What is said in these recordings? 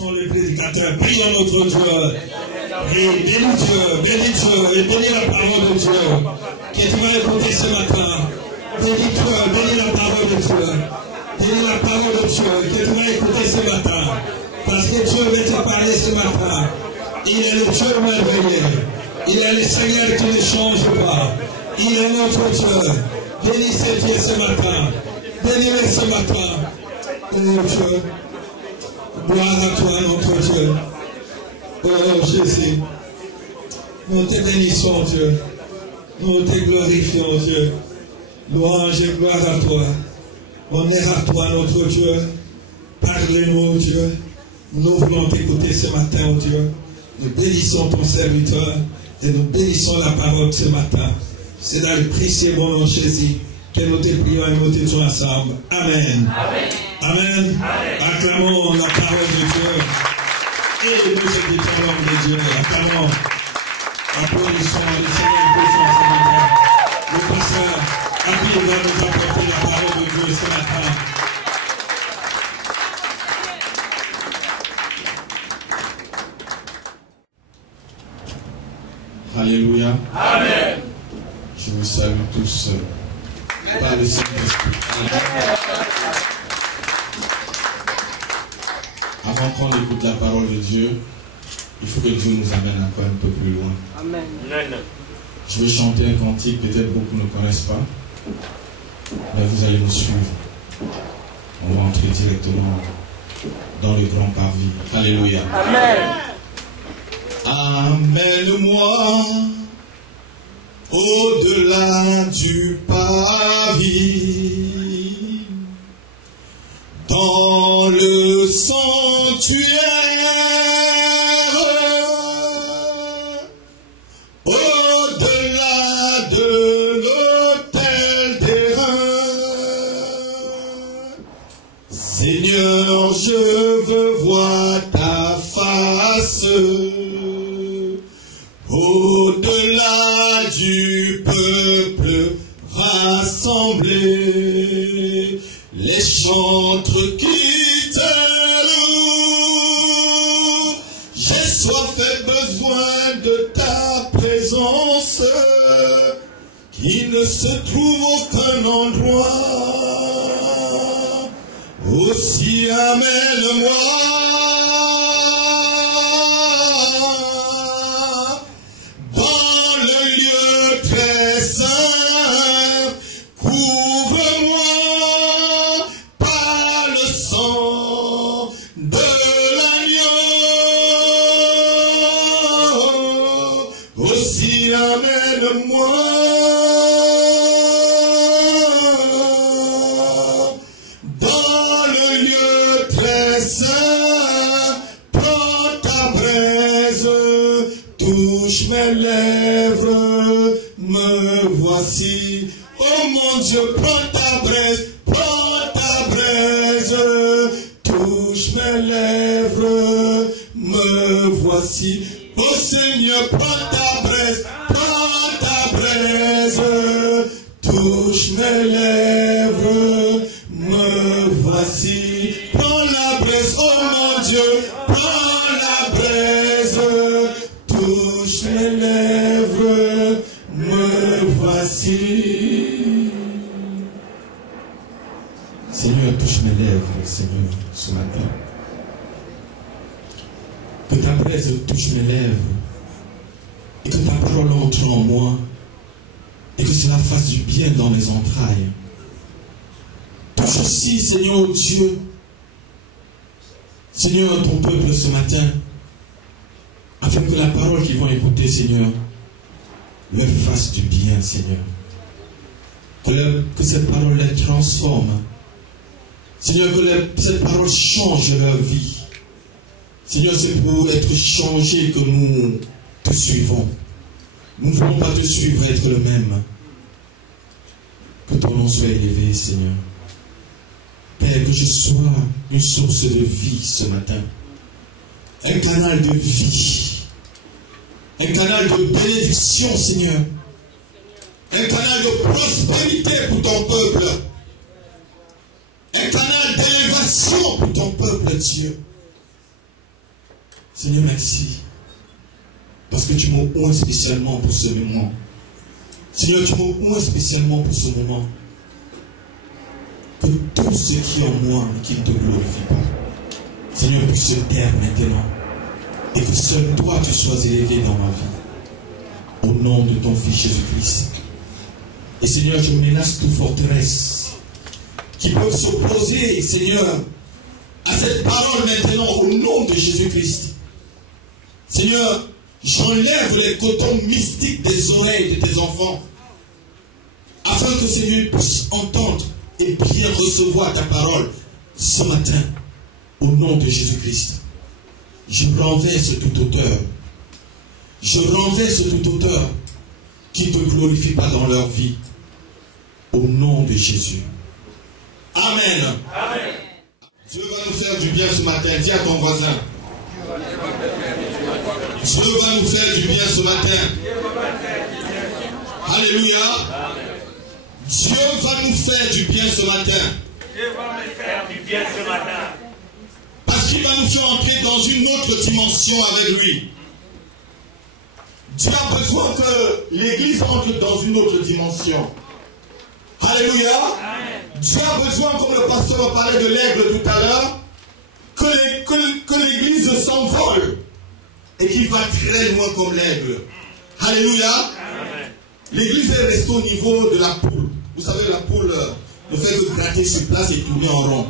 sont les prédicateurs. Prions notre Dieu. Et bénis Dieu, et bénis la parole de Dieu. Que tu vas écouter ce matin. Bénis Dieu, bénis la parole de Dieu. Bénis la parole de Dieu, que tu vas écouter ce matin. Parce que Dieu veut te parler ce matin. Il est le Dieu merveilleux. Il est le Seigneur qui ne change pas. Il est notre Dieu. Bénissez Dieu ce matin. Bénis-le ce matin. Oh Dieu. Gloire à toi, notre Dieu. Oh Jésus. Nous te bénissons, Dieu. Nous te glorifions, Dieu. Louange et gloire à toi. Honneur à toi, notre Dieu. Parle-nous, Dieu. Nous voulons t'écouter ce matin, oh Dieu. Nous bénissons ton serviteur et nous bénissons la parole ce matin. C'est dans le précieux bon nom de Jésus que nous te prions et nous te disons ensemble. Amen. Amen. Amen. Acclamons la parole de Dieu. Et nous écoutons l'homme de Dieu. Acclamons. Applaudissons le Seigneur pour son serviteur. Le pasteur Abid va nous apporter la parole de Dieu ce matin. Alléluia. Amen. Je vous salue tous par le Saint-Esprit. Avant qu'on écoute la parole de Dieu, il faut que Dieu nous amène encore un peu plus loin. Amen. Je vais chanter un cantique, peut-être beaucoup ne connaissent pas, mais vous allez nous suivre. On va entrer directement dans le grand parvis. Alléluia. Amen. Amène-moi au-delà du parvis, dans le sanctuaire, au-delà de l'autel d'airain. Seigneur, je veux voir ta face. Au-delà du peuple rassemblé, les chantres qui te louent. J'ai soif et besoin de ta présence, qui ne se trouve aucun endroit. Aussi amène-moi mes lèvres, me voici. Oh mon Dieu, prends ta braise, touche mes lèvres, me voici. Oh Seigneur, prends ta braise, touche mes lèvres, me voici. Prends la braise, oh mon Dieu, prends la braise, touche mes lèvres, me voici. Seigneur, touche mes lèvres, Seigneur, ce matin. Que ta braise touche mes lèvres et que ta parole entre en moi et que cela fasse du bien dans mes entrailles. Touche aussi, Seigneur Dieu, Seigneur, ton peuple ce matin, afin que la parole qu'ils vont écouter, Seigneur, leur fasse du bien, Seigneur. Que cette parole les transforme. Seigneur, que cette parole change leur vie. Seigneur, c'est pour être changé que nous te suivons. Nous ne voulons pas te suivre être le même. Que ton nom soit élevé, Seigneur. Père, que je sois une source de vie ce matin. Un canal de vie. Un canal de bénédiction, Seigneur. Un canal de prospérité pour ton peuple. Un canal d'élévation pour ton peuple, Dieu. Seigneur, merci. Parce que tu m'as oint spécialement pour ce moment. Seigneur, tu m'as oint spécialement pour ce moment. Que tout ce qui est en moi et qui ne te glorifie pas, Seigneur, puisse se taire maintenant. Et que seul toi tu sois élevé dans ma vie. Au nom de ton Fils Jésus-Christ. Et Seigneur, je menace toute forteresse qui peuvent s'opposer, Seigneur, à cette parole maintenant au nom de Jésus-Christ. Seigneur, j'enlève les cotons mystiques des oreilles de tes enfants, afin que Seigneur puisse entendre et bien recevoir ta parole ce matin, au nom de Jésus-Christ. Je renverse tout auteur. Je renverse tout auteur qui ne te glorifie pas dans leur vie, au nom de Jésus. Amen. Amen. Dieu va nous faire du bien ce matin. Dis à ton voisin. Dieu va nous faire du bien ce matin. Alléluia. Dieu va nous faire du bien ce matin. Dieu va me faire du bien ce matin. Parce qu'il va nous faire entrer dans une autre dimension avec lui. Dieu a besoin que l'Église entre dans une autre dimension. Alléluia. Amen. Dieu a besoin, comme le pasteur a parlé de l'aigle tout à l'heure, que l'Église s'envole et qu'il va très loin comme l'aigle. Alléluia. L'Église est restée au niveau de la poule. Vous savez, la poule ne fait que gratter sur place et tourner en rond.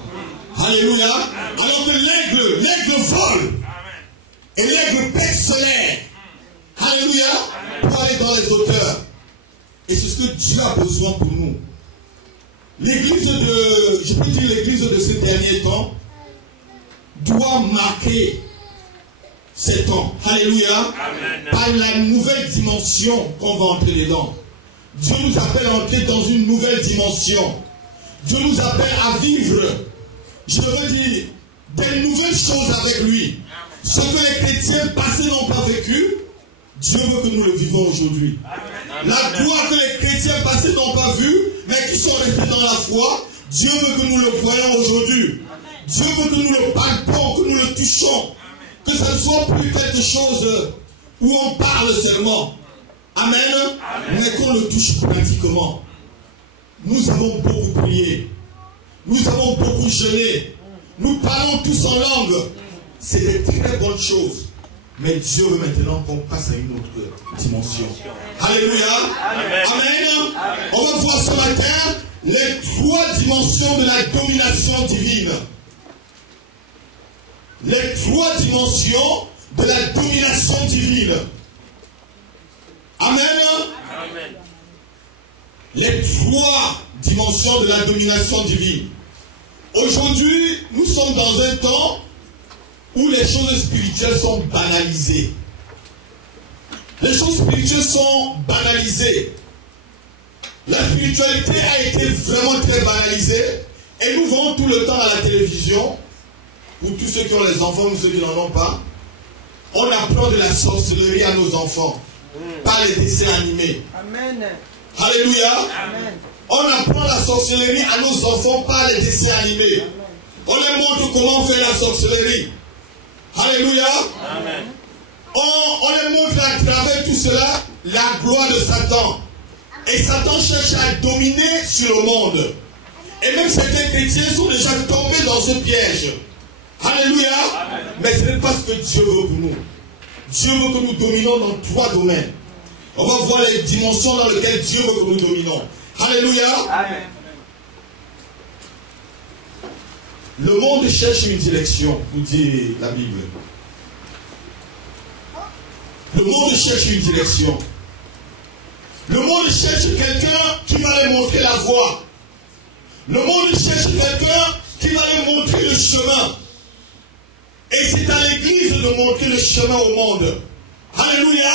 Alléluia. Alors que l'aigle vole. Et l'aigle pèse solaire. Alléluia. Pour aller dans les hauteurs. Et c'est ce que Dieu a besoin pour nous. L'église je peux dire l'église de ces derniers temps doit marquer ces temps. Alléluia. Amen. Par la nouvelle dimension qu'on va entrer dedans. Dieu nous appelle à entrer dans une nouvelle dimension. Dieu nous appelle à vivre, je veux dire, des nouvelles choses avec lui. Ce que les chrétiens passés n'ont pas vécu, Dieu veut que nous le vivons aujourd'hui. La gloire que les chrétiens passés n'ont pas vue, mais qui sont restés dans la foi, Dieu veut que nous le voyons aujourd'hui. Dieu veut que nous le palpons, que nous le touchons. Que ce ne soit plus quelque chose où on parle seulement. Amen. Mais qu'on le touche pratiquement. Nous avons beaucoup prié. Nous avons beaucoup jeûné. Nous parlons tous en langue. C'est des très bonnes choses. Mais Dieu veut maintenant qu'on passe à une autre dimension. Alléluia. Amen. Amen. On va voir ce matin les 3 dimensions de la domination divine. Les 3 dimensions de la domination divine. Amen. Amen. Les 3 dimensions de la domination divine. Aujourd'hui, nous sommes dans un temps où les choses spirituelles sont banalisées. Les choses spirituelles sont banalisées. La spiritualité a été vraiment très banalisée. Et nous voyons tout le temps à la télévision, pour tous ceux qui ont les enfants, ou ceux qui n'en ont pas, on apprend de la sorcellerie à nos enfants, par les dessins animés. Amen. Alléluia. Amen. On apprend la sorcellerie à nos enfants par les dessins animés. On leur montre comment faire la sorcellerie. Alléluia. Amen. On les montre à travers tout cela la gloire de Satan. Et Satan cherche à dominer sur le monde. Et même certains chrétiens sont déjà tombés dans ce piège. Alléluia. Amen. Mais ce n'est pas ce que Dieu veut pour nous. Dieu veut que nous dominions dans 3 domaines. On va voir les dimensions dans lesquelles Dieu veut que nous dominons. Alléluia. Amen. Le monde cherche une direction, nous dit la Bible. Le monde cherche une direction. Le monde cherche quelqu'un qui va lui montrer la voie. Le monde cherche quelqu'un qui va lui montrer le chemin. Et c'est à l'Église de montrer le chemin au monde. Alléluia.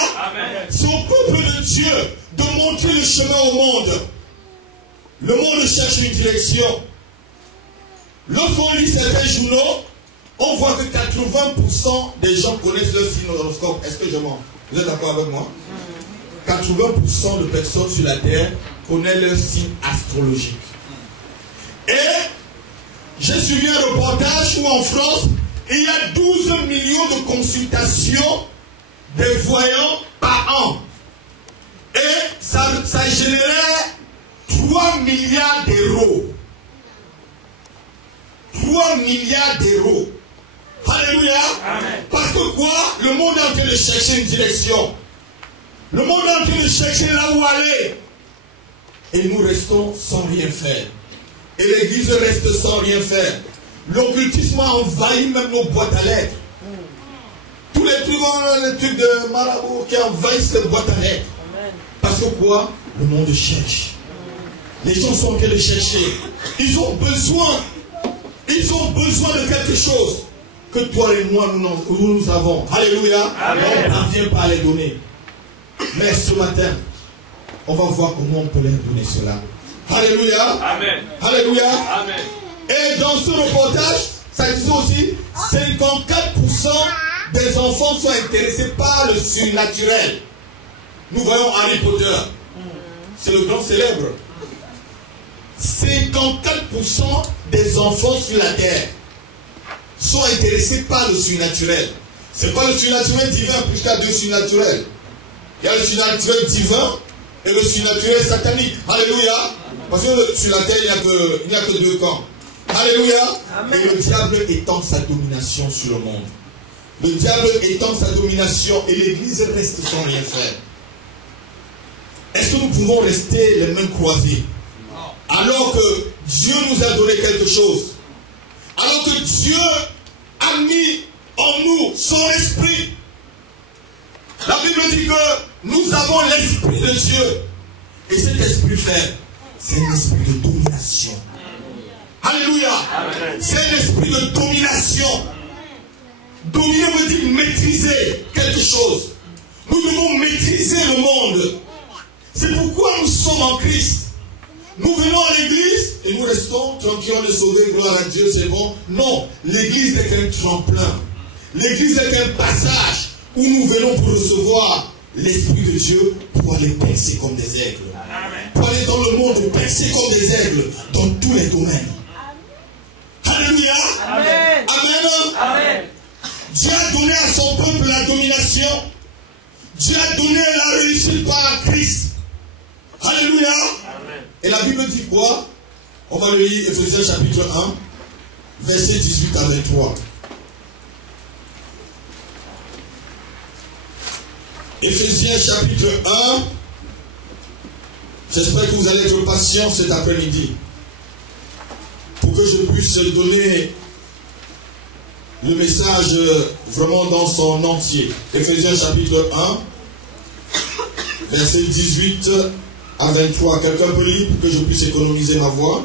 C'est au peuple de Dieu de montrer le chemin au monde. Le monde cherche une direction. Lorsqu'on lit certains journaux, on voit que 80% des gens connaissent leur signe horoscope. Est-ce que je mens? Vous êtes d'accord avec moi? 80% de personnes sur la terre connaissent leur signe astrologique. Et j'ai suivi un reportage où en France, il y a 12 millions de consultations des voyants par an. Et ça générait 3 milliards d'euros. 3 milliards d'euros. Alléluia. Amen. Parce que quoi? Le monde est en train de chercher une direction. Le monde est en train de chercher là où aller. Et nous restons sans rien faire. Et l'église reste sans rien faire. L'occultisme a envahi même nos boîtes à lettres. Tous les trucs de marabout qui envahissent les boîtes à lettres. Parce que quoi? Le monde cherche. Les gens sont en train de chercher. Ils ont besoin de quelque chose que toi et moi nous avons. Alléluia. Amen. On ne parvient pas à les donner. Mais ce matin, on va voir comment on peut leur donner cela. Alléluia. Amen. Alléluia. Amen. Et dans ce reportage, ça disait aussi 54% des enfants sont intéressés par le surnaturel. Nous voyons Harry Potter. C'est le grand célèbre. 54% des enfants sur la terre sont intéressés par le surnaturel. C'est pas le surnaturel divin, puisqu'il y a deux surnaturels. Il y a le surnaturel divin et le surnaturel satanique. Alléluia. Parce que sur la terre, il n'y a que deux camps. Alléluia. Amen. Et le diable étend sa domination sur le monde. Le diable étend sa domination et l'église reste sans rien faire. Est-ce que nous pouvons rester les mains croisées? Alors que Dieu nous a donné quelque chose. Alors que Dieu a mis en nous son esprit. La Bible dit que nous avons l'esprit de Dieu. Et cet esprit frère, c'est un esprit de domination. Alléluia. C'est un esprit de domination. Dominer veut dire maîtriser quelque chose. Nous devons maîtriser le monde. C'est pourquoi nous sommes en Christ. Nous venons à l'église et nous restons tranquilles, on est sauvés, gloire à Dieu, c'est bon. Non, l'église n'est qu'un tremplin. L'église n'est qu'un passage où nous venons pour recevoir l'Esprit de Dieu pour aller percer comme des aigles. Amen. Pour aller dans le monde, percer comme des aigles dans tous les domaines. Alléluia. Amen. Amen. Amen. Dieu a donné à son peuple la domination. Dieu a donné la réussite par Christ. Alléluia. Amen. Et la Bible dit quoi? On va le lire Ephésiens chapitre 1, versets 18 à 23. Ephésiens chapitre 1. J'espère que vous allez être patients cet après-midi pour que je puisse donner le message vraiment dans son entier. Ephésiens chapitre 1, versets 18 à 23. Quelqu'un peut lire pour que je puisse économiser ma voix?